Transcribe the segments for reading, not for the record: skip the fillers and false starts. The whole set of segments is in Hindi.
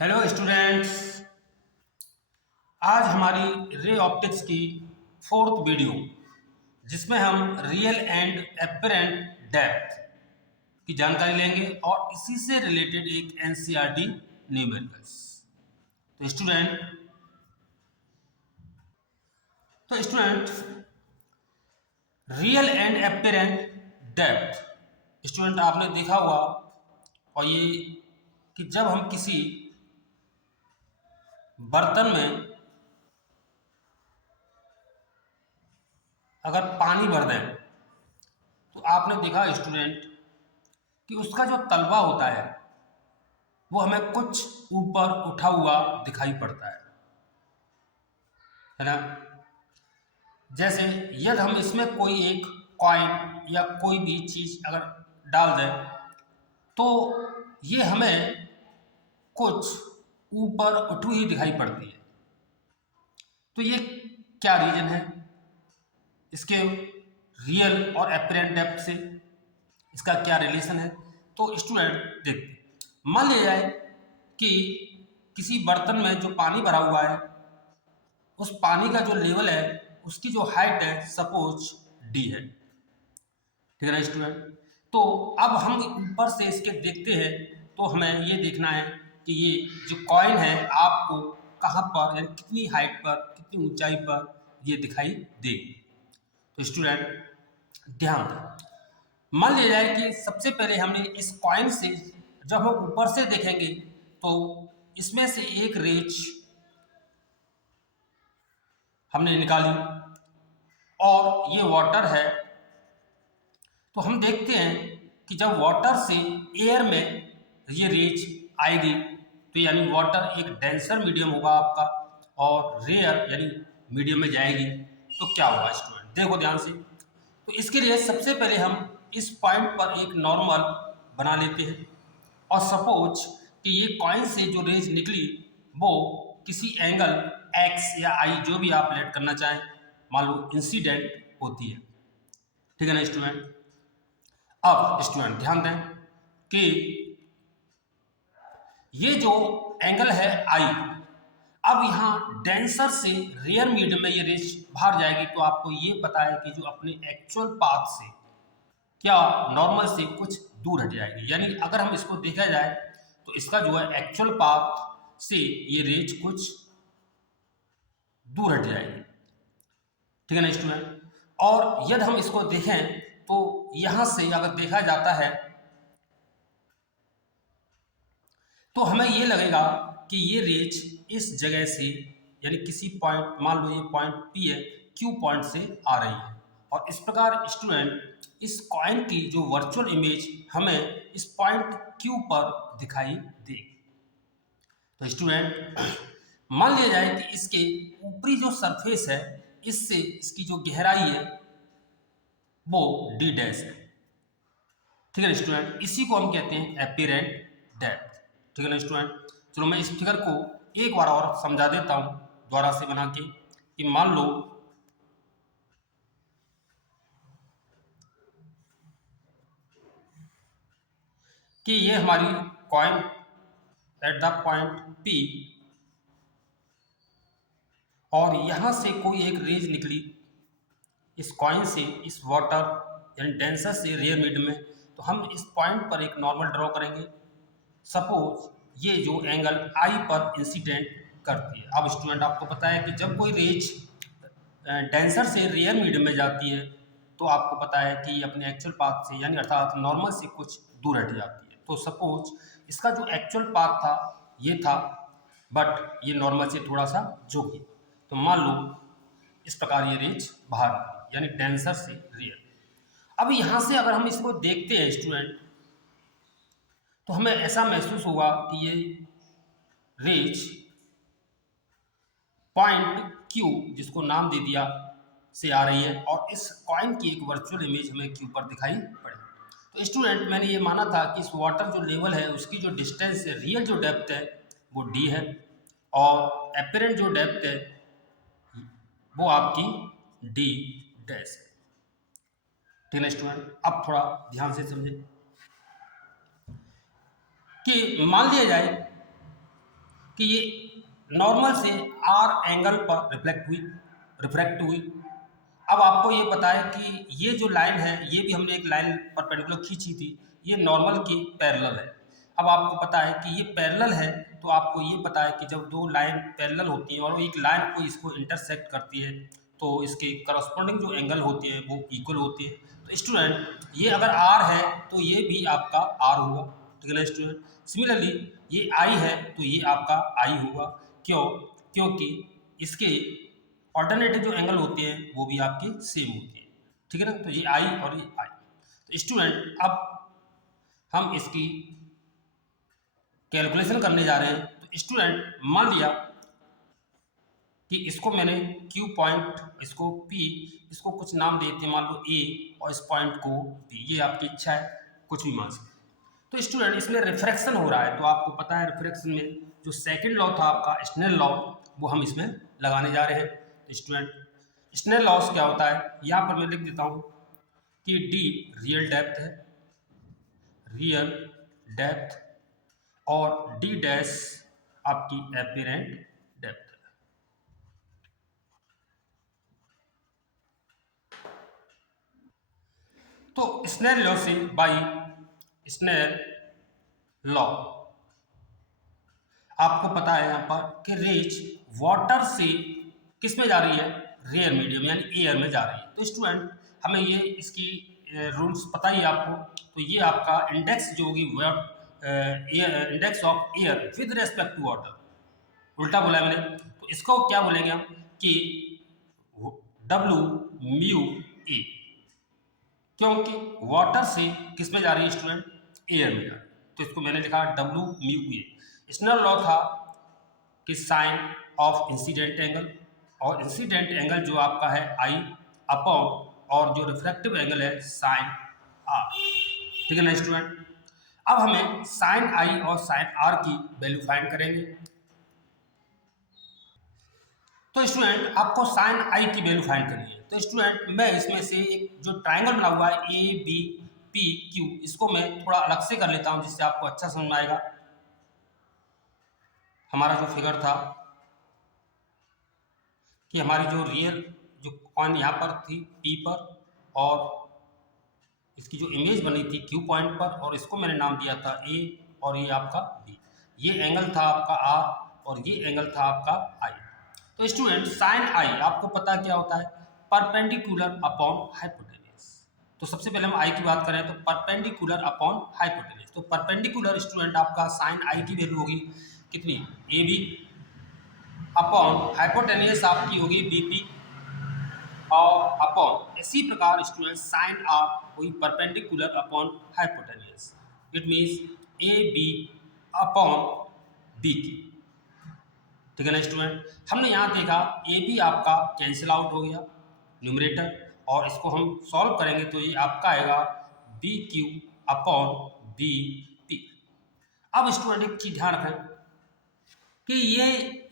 Hello students. आज हमारी रे ऑप्टिक्स की फोर्थ वीडियो जिसमें हम रियल एंड एपरेंट डेप्थ की जानकारी लेंगे और इसी से रिलेटेड एक एनसीईआरटी न्यूमेरिकल्स। तो student real and apparent depth student आपने देखा हुआ और ये कि जब हम किसी बर्तन में अगर पानी भर दें तो आपने देखा स्टूडेंट कि उसका जो तलवा होता है वो हमें कुछ ऊपर उठा हुआ दिखाई पड़ता है ना। जैसे यदि हम इसमें कोई एक कॉइन या कोई भी चीज अगर डाल दें तो ये हमें कुछ ऊपर उठी हुई दिखाई पड़ती है। तो ये क्या रीजन है इसके रियल और एपरेंट डेप्थ से, इसका क्या रिलेशन है? तो स्टूडेंट देखते, मान लिया जाए कि किसी बर्तन में जो पानी भरा हुआ है उस पानी का जो लेवल है उसकी जो हाइट है सपोज डी है, ठीक है ना स्टूडेंट। तो अब हम ऊपर से इसके देखते हैं तो हमें ये देखना है कि ये जो कॉइन है आपको कहाँ पर यानी कितनी हाइट पर कितनी ऊंचाई पर ये दिखाई देगी। तो स्टूडेंट ध्यान दें, मान लिया जाए कि सबसे पहले हमने इस कॉइन से जब हम ऊपर से देखेंगे तो इसमें से एक रेज हमने निकाली और ये वाटर है। तो हम देखते हैं कि जब वाटर से एयर में ये रेज आएगी तो यानी वाटर एक डेंसर मीडियम होगा आपका और रेयर यानी मीडियम में जाएगी तो क्या होगा स्टूडेंट, देखो ध्यान से। तो इसके लिए सबसे पहले हम इस पॉइंट पर एक नॉर्मल बना लेते हैं और सपोज कि ये कॉइन से जो रेज निकली वो किसी एंगल एक्स या आई जो भी आप लेट करना चाहें मान लो इंसिडेंट होती है, ठीक है ना स्टूडेंट। अब स्टूडेंट ध्यान दें कि ये जो एंगल है आई, अब यहाँ डेंसर से रेयर मीडियम में ये रेज बाहर जाएगी तो आपको ये पता है कि जो अपने एक्चुअल पाथ से क्या नॉर्मल से कुछ दूर हट जाएगी। यानी अगर हम इसको देखा जाए तो इसका जो है एक्चुअल पाथ से ये रेज कुछ दूर हट जाएगी, ठीक है ना स्टूडेंट। और यदि हम इसको देखें तो यहां से अगर देखा जाता है तो हमें ये लगेगा कि ये रेज इस जगह से यानी किसी पॉइंट, मान लो ये पॉइंट पी है, क्यू पॉइंट से आ रही है। और इस प्रकार स्टूडेंट इस कॉइन की जो वर्चुअल इमेज हमें इस पॉइंट क्यू पर दिखाई देगी। तो स्टूडेंट मान लिया जाए कि इसके ऊपरी जो सरफेस है इससे इसकी जो गहराई है वो डी डैश है, ठीक है ना स्टूडेंट। इसी को हम कहते हैं एपिरेंट डेप्थ, ठीक है ना स्टूडेंट। चलो मैं इस फिगर को एक बार और समझा देता हूं दोबारा से बना के कि मान लो कि ये हमारी coin at the point P और यहां से कोई एक रेज निकली इस कॉइन से इस वाटर यानी डेंसर से रेयर मीडियम में, तो हम इस पॉइंट पर एक नॉर्मल ड्रॉ करेंगे। सपोज ये जो एंगल आई पर इंसिडेंट करती है। अब स्टूडेंट आपको पता है कि जब कोई रेज डेंसर से रेयर मीडियम में जाती है तो आपको पता है कि अपने एक्चुअल पाथ से यानी अर्थात नॉर्मल से कुछ दूर हट जाती है। तो सपोज इसका जो एक्चुअल पाथ था ये था बट ये नॉर्मल से थोड़ा सा झुक गया, तो मान लो इस प्रकार ये रेज बाहर निकली यानी डेंसर से रेयर। अब यहाँ से अगर हम इसको देखते हैं स्टूडेंट तो हमें ऐसा महसूस होगा कि ये रेज पॉइंट क्यू जिसको नाम दे दिया से आ रही है और इस कॉइन की एक वर्चुअल इमेज हमें क्यू पर दिखाई पड़े। तो स्टूडेंट मैंने ये माना था कि इस वाटर जो लेवल है उसकी जो डिस्टेंस है रियल जो डेप्थ है वो डी है और एपरेंट जो डेप्थ है वो आपकी डी डैश है, ठीक है स्टूडेंट। अब थोड़ा ध्यान से समझे कि मान लिया जाए कि ये नॉर्मल से आर एंगल पर रिफ्रैक्ट हुई। अब आपको ये पता है कि ये जो लाइन है ये भी हमने एक लाइन परपेंडिकुलर खींची थी, ये नॉर्मल की पैरेलल है। अब आपको पता है कि ये पैरेलल है, तो आपको ये पता है कि जब दो लाइन पैरेलल होती है और एक लाइन को इसको इंटरसेक्ट करती है तो इसके करस्पॉन्डिंग जो एंगल होते हैं वो इक्वल होते हैं। तो स्टूडेंट ये अगर आर है तो ये भी आपका आर होगा, ठीक है ना स्टूडेंट। सिमिलरली ये आई है तो ये आपका आई होगा। क्यों? क्योंकि इसके ऑल्टरनेटिव जो एंगल होते हैं वो भी आपके सेम होते हैं, ठीक है ना। तो ये आई और ये आई। तो स्टूडेंट अब हम इसकी कैलकुलेशन करने जा रहे हैं। तो स्टूडेंट मान लिया कि इसको मैंने क्यू पॉइंट, इसको पी, इसको कुछ नाम देते हैं, मान लो ए, और इस पॉइंट को बी, ये आपकी इच्छा है, कुछ भी मान सकते। तो स्टूडेंट इसमें रिफ्रैक्शन हो रहा है, तो आपको पता है रिफ्रैक्शन में जो सेकंड लॉ था आपका स्नेल लॉ, वो हम इसमें लगाने जा रहे हैं। तो स्टूडेंट स्नेल लॉ क्या होता है, यहाँ पर मैं लिख देता हूँ कि डी रियल डेप्थ है, रियल डेप्थ, और डी डैश आपकी एपीरेंट डेप्थ है। तो स्नेल लॉ से, बाई स्नेल लॉ आपको पता है यहाँ पर कि रेज वाटर से किस में जा रही है, रेयर मीडियम यानी एयर में जा रही है। तो स्टूडेंट हमें ये इसकी रूल्स पता ही आपको। तो ये आपका इंडेक्स जो होगी index of air with respect to water, उल्टा बोला है मैंने, तो इसको क्या बोलेंगे हम कि डब्ल्यू म्यू ए, क्योंकि वाटर से किस में जा रही है स्टूडेंट, एयर में जा रही है। तो इसको मैंने लिखा W mu A. Snell law था कि साइन ऑफ इंसिडेंट एंगल, और इंसिडेंट एंगल जो आपका है आई अपॉन, और जो रिफ्रैक्टिव एंगल है साइन आर, ठीक है ना स्टूडेंट। अब हमें साइन आई और साइन आर की वैल्यू फाइंड करेंगे। तो स्टूडेंट आपको साइन आई की वैल्यू फाइंड करनी है। तो स्टूडेंट मैं इसमें से एक जो ट्राइंगल बना हुआ है ए बी पी क्यू, इसको मैं थोड़ा अलग से कर लेता हूं जिससे आपको अच्छा समझ में आएगा। हमारा जो फिगर था कि हमारी जो रियल जो पॉइंट यहाँ पर थी पी पर, और इसकी जो इमेज बनी थी क्यू पॉइंट पर, और इसको मैंने नाम दिया था ए, और ये आपका बी। ये एंगल था आपका आर और ये एंगल था आपका आई। तो स्टूडेंट साइन आई आपको पता क्या होता है, परपेंडिकुलर अपॉन हाइपोटेन्यूज। तो सबसे पहले हम आई की बात करें तो परपेंडिकुलर अपॉन हाइपोटेन्यूज। तो परपेंडिकुलर स्टूडेंट आपका साइन आई की वैल्यू होगी कितनी, ए बी, अपॉन हाइपोटेन्यूज आपकी होगी बी पी, और अपॉन इसी प्रकार स्टूडेंट साइन आर वही perpendicular upon hypotenuse. It means A B upon B की, ठीक है ना स्टूडेंट। हमने यहाँ देखा ए बी आपका कैंसिल आउट हो गया न्यूमरेटर, और इसको हम सॉल्व करेंगे तो ये आपका आएगा B Q upon B P. अब स्टूडेंट एक चीज ध्यान रखें कि ये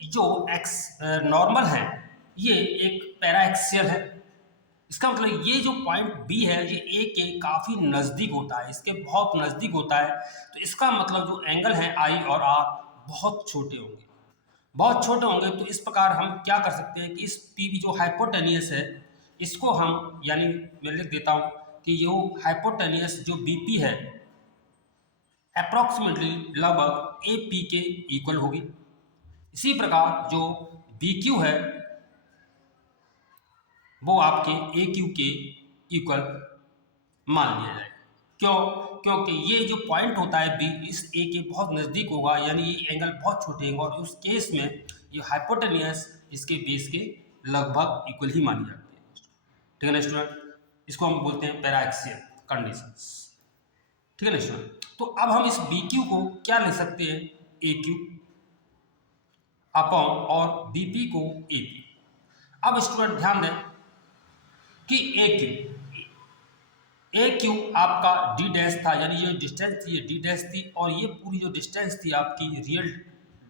जो एक्स नॉर्मल है ये एक पैरा एक्सियल है। इसका मतलब ये जो पॉइंट बी है ये ए के काफ़ी नज़दीक होता है, इसके बहुत नज़दीक होता है। तो इसका मतलब जो एंगल है आई और आर बहुत छोटे होंगे, बहुत छोटे होंगे। तो इस प्रकार हम क्या कर सकते हैं कि इस पी बी जो हाइपोटेनियस है इसको हम, यानी मैं लिख देता हूँ कि ये हाइपोटेनियस जो बी पी है अप्रॉक्सीमेटली लगभग ए पी के इक्वल होगी। इसी प्रकार जो बी क्यू है वो आपके ए क्यू के इक्वल मान लिया जाए। क्यों? क्योंकि ये जो पॉइंट होता है बी इस ए के बहुत नज़दीक होगा, यानी ये एंगल बहुत छोटे होंगे, और उस केस में ये हाइपोटेनियस इसके बेस के लगभग इक्वल ही मानी जाती है, ठीक है ना स्टूडेंट। इसको हम बोलते हैं पैराक्सियल कंडीशंस, ठीक है ना स्टूडेंट। तो अब हम इस बी क्यू को क्या लिख सकते हैं, ए क्यू अपॉन और बी पी को ए पी। अब स्टूडेंट ध्यान दें कि ए क्यू आपका डी डैश था, यानी ये डिस्टेंस थी ये डी डैश थी, और ये पूरी जो डिस्टेंस थी आपकी रियल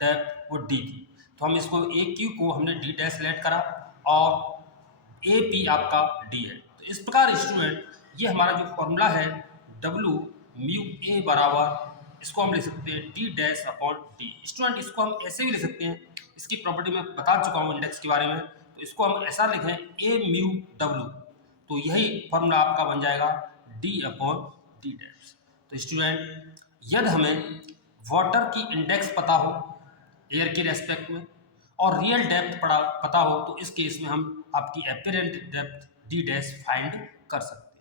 डेप्थ वो डी थी। तो हम इसको ए क्यू को हमने डी डैश लेट करा और ए पी आपका डी है। तो इस प्रकार स्टूडेंट ये हमारा जो फॉर्मूला है डब्ल्यू म्यू ए बराबर इसको हम लिख सकते हैं D dash upon D. Student इसको हम ऐसे भी लिख सकते हैं, इसकी प्रॉपर्टी मैं बता चुका हूँ इंडेक्स के बारे में, तो इसको हम ऐसा लिखें ए म्यू डब्ल्यू, तो यही फॉर्मूला आपका बन जाएगा डी अपॉन डी डैश। तो स्टूडेंट यदि हमें वाटर की इंडेक्स पता हो एयर के रेस्पेक्ट में और रियल डेप्थ पता हो, तो इस केस में हम आपकी एपीरेंट डेप्थ डी डैश फाइंड कर सकते हैं।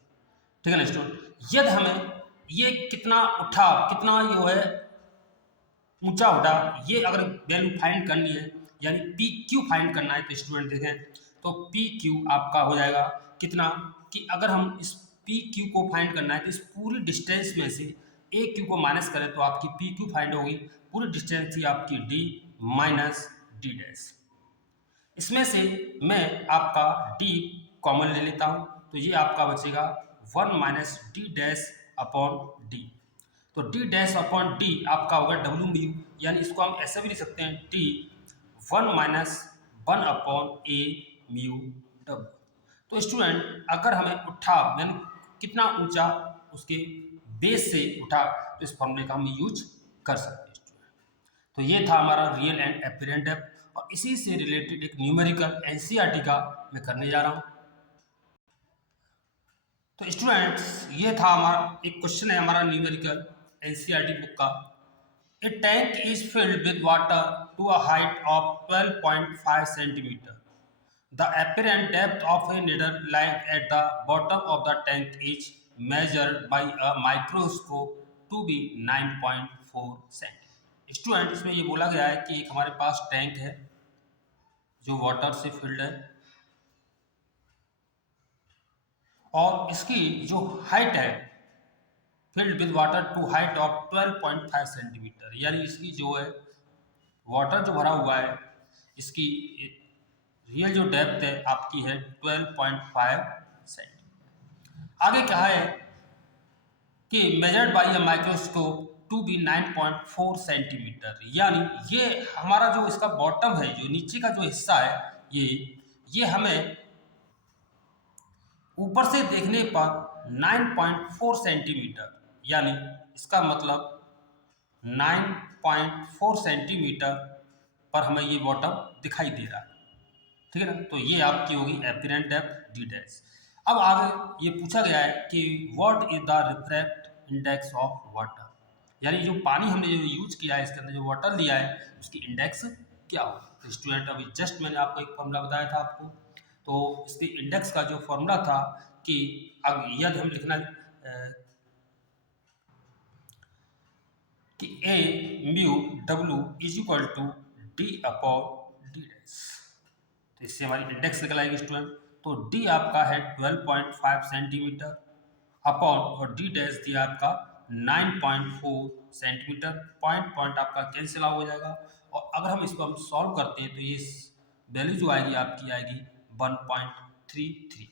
ठीक है ना स्टूडेंट। यदि हमें ये कितना उठा, कितना जो है ऊंचा उठा, ये अगर वैल्यू फाइंड करनी है यानी पी क्यू फाइंड करना है, तो स्टूडेंट देखें तो पी क्यू आपका हो जाएगा कितना, कि अगर हम इस पी क्यू को फाइंड करना है तो इस पूरी डिस्टेंस में से ए क्यू को माइनस करें तो आपकी पी क्यू फाइंड होगी, पूरी डिस्टेंस थी आपकी डी माइनस डी डैश। इसमें से मैं आपका डी कॉमन ले लेता हूं, तो ये आपका बचेगा 1 minus D dash upon D. तो डी डैश अपॉन डी आपका होगा डब्ल्यू म्यू, यानी इसको हम ऐसे भी लिख सकते हैं डी 1 माइनस 1 अपॉन ए म्यू डब्ल्यू। तो स्टूडेंट अगर हमें उठा यानी कितना ऊंचा उसके बेस से उठा, तो इस फॉर्मूले का हम यूज कर सकते हैं स्टूडेंट। तो ये था हमारा रियल एंड एपीरेंट डेप्थ, और इसी से रिलेटेड एक न्यूमेरिकल एनसीईआरटी का मैं करने जा रहा हूँ। तो स्टूडेंट्स ये था हमारा एक क्वेश्चन है हमारा न्यूमेरिकल एनसीईआरटी बुक का। A tank is filled with water to a height of 12.5 centimetre. The apparent depth of a needle lying at the bottom of the tank is measured by a microscope to be 9.4 centimetre. Student इसमें ये बोला गया है कि एक हमारे पास टैंक है जो वाटर से फिल्ड है, और इसकी जो हाइट है filled with water to height of 12.5 centimetre, यानी इसकी जो है वाटर जो भरा हुआ है इसकी रियल जो डेप्थ है आपकी है 12.5 सेंटीमीटर। आगे क्या है कि measured by a microscope to be 9.4 centimetre, यानी ये हमारा जो इसका बॉटम है, जो नीचे का जो हिस्सा है, ये हमें ऊपर से देखने पर 9.4 सेंटीमीटर, यानी इसका मतलब 9.4 सेंटीमीटर पर हमें ये बॉटम दिखाई दे रहा है। ठीक है ना, तो ये आपकी होगी एपीरेंट डेप्थ डी डैश। अब आगे ये पूछा गया है कि what is the refract index of water, यानी जो पानी हमने जो यूज किया है इसके अंदर जो वाटर लिया है उसकी इंडेक्स क्या हो। तो स्टूडेंट अभी जस्ट मैंने आपको एक फॉर्मूला बताया था आपको, तो इसके इंडेक्स का जो फॉर्मूला था कि अब यदि हम लिखना कि A mu W is equal to D upon D dash, तो इससे हमारी इंडेक्स निकल आएगी स्टूडेंट। तो डी आपका है 12.5 सेंटीमीटर अपॉन, और डी डैश दिया आपका 9.4 सेंटीमीटर। पॉइंट आपका कैंसिल आउट हो जाएगा, और अगर हम इसको हम सॉल्व करते हैं तो ये वैल्यू जो आएगी आपकी आएगी 1.33।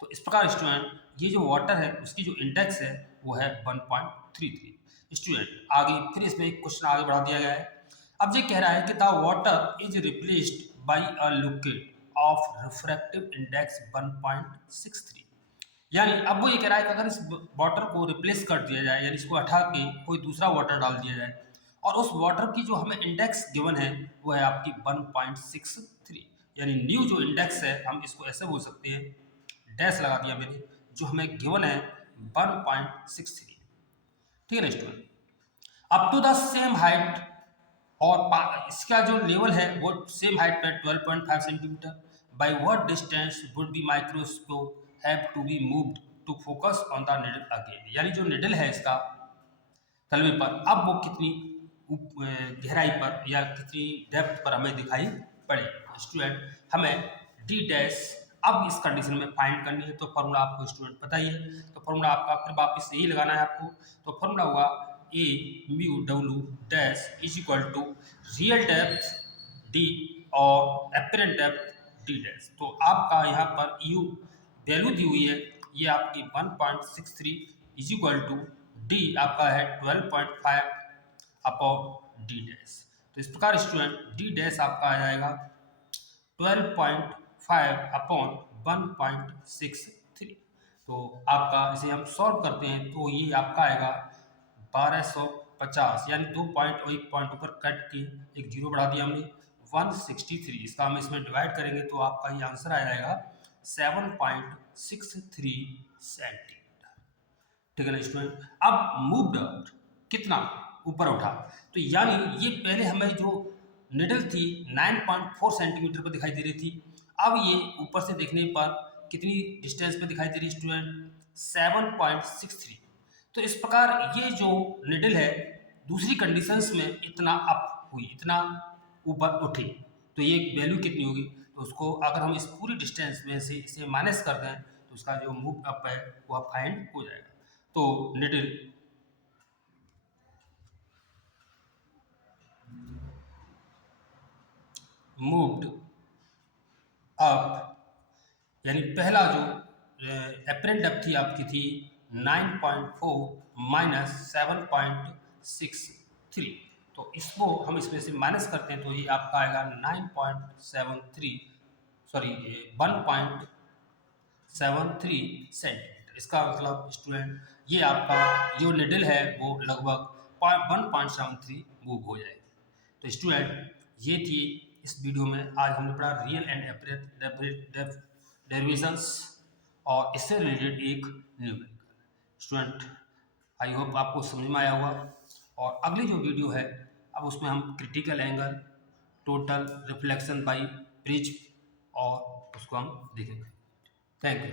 तो इस प्रकार स्टूडेंट ये जो वाटर है उसकी जो इंडेक्स है वो है 1.33। स्टूडेंट आगे फिर इसमें एक क्वेश्चन आगे बढ़ा दिया गया है। अब ये कह रहा है कि the water is replaced by a liquid of refractive index 1.63, यानी अब वो ये कह रहा है कि अगर इस वाटर को रिप्लेस कर दिया जाए, यानी इसको हटा के कोई दूसरा वाटर डाल दिया जाए, और उस वाटर की जो हमें इंडेक्स गिवन है वो है आपकी 1.63, यानी न्यू जो इंडेक्स है हम इसको ऐसे बोल सकते हैं, डैश लगा दिया मैंने, जो हमें गिवन है 1.63। ठीक है ना student. Up to the same height, और इसका जो लेवल है वो सेम हाइट पे 12.5 centimetre, by what distance would be microscope have to be moved to focus on the needle again, यानी जो निडल है इसका तलवे पर अब वो कितनी गहराई पर या कितनी डेप्थ पर हमें दिखाई पड़े। स्टूडेंट हमें डी डैश अब इस कंडीशन में फाइंड करनी है, तो फॉर्मूला आपको स्टूडेंट पता ही है, तो फॉर्मूला आपका फिर वापस यही लगाना है आपको। तो फॉर्मूला हुआ A mu W dash is equal to real depth D और एपरेंट डेप्थ डी डैश। तो आपका यहाँ पर यू वैल्यू दी हुई है, ये आपकी 1.63 इज इक्वल टू डी आपका है 12.5 अपॉन डी डैश। तो इस प्रकार स्टूडेंट डी डैश आपका आ जाएगा 12.5 अपॉन 1.63। तो आपका इसे हम सॉल्व करते हैं तो ये आपका आएगा 1250 50 यानी 2 पॉइंट और 1 पॉइंट ऊपर कट किए, एक जीरो बढ़ा दिया हमने 163। इसका हम इसमें डिवाइड करेंगे तो आपका ये आंसर आ जाएगा 7.63 सेंटीमीटर। ठीक है ना स्टूडेंट। अब मूव्ड आउट कितना ऊपर उठा, तो यानी ये पहले हमें जो निडल थी 9.4 सेंटीमीटर पर दिखाई दे रही थी, अब ये ऊपर से देखने पर कितनी डिस्टेंस पे दिखाई दे रही है स्टूडेंट, 7.63। तो इस प्रकार ये जो निडल है दूसरी कंडीशंस में इतना अप हुई, इतना ऊपर उठी, तो ये वैल्यू कितनी होगी, तो उसको अगर हम इस पूरी डिस्टेंस में से इसे माइनस कर दें तो उसका जो मूव अप है वह फाइंड हो जाएगा। तो निडल मूव्ड अप, यानी पहला जो एपरेंट डेप्थ थी आपकी थी 9.4 माइनस 7.63, तो इसको हम इसमें से माइनस करते हैं तो ये आपका आएगा 9.73 सॉरी 1.73 सेंटीमीटर। इसका मतलब स्टूडेंट ये आपका जो निडल है वो लगभग 1.73 मूव हो जाएगी। तो स्टूडेंट ये थी इस वीडियो में आज हमने पढ़ा रियल एंड एपरेंट डेरिवेशंस और इससे रिलेटेड एक न्यूमेरिकल। स्टूडेंट आई होप आपको समझ में आया होगा, और अगली जो वीडियो है अब उसमें हम critical angle, total reflection by prism और उसको हम देखेंगे। Thank you.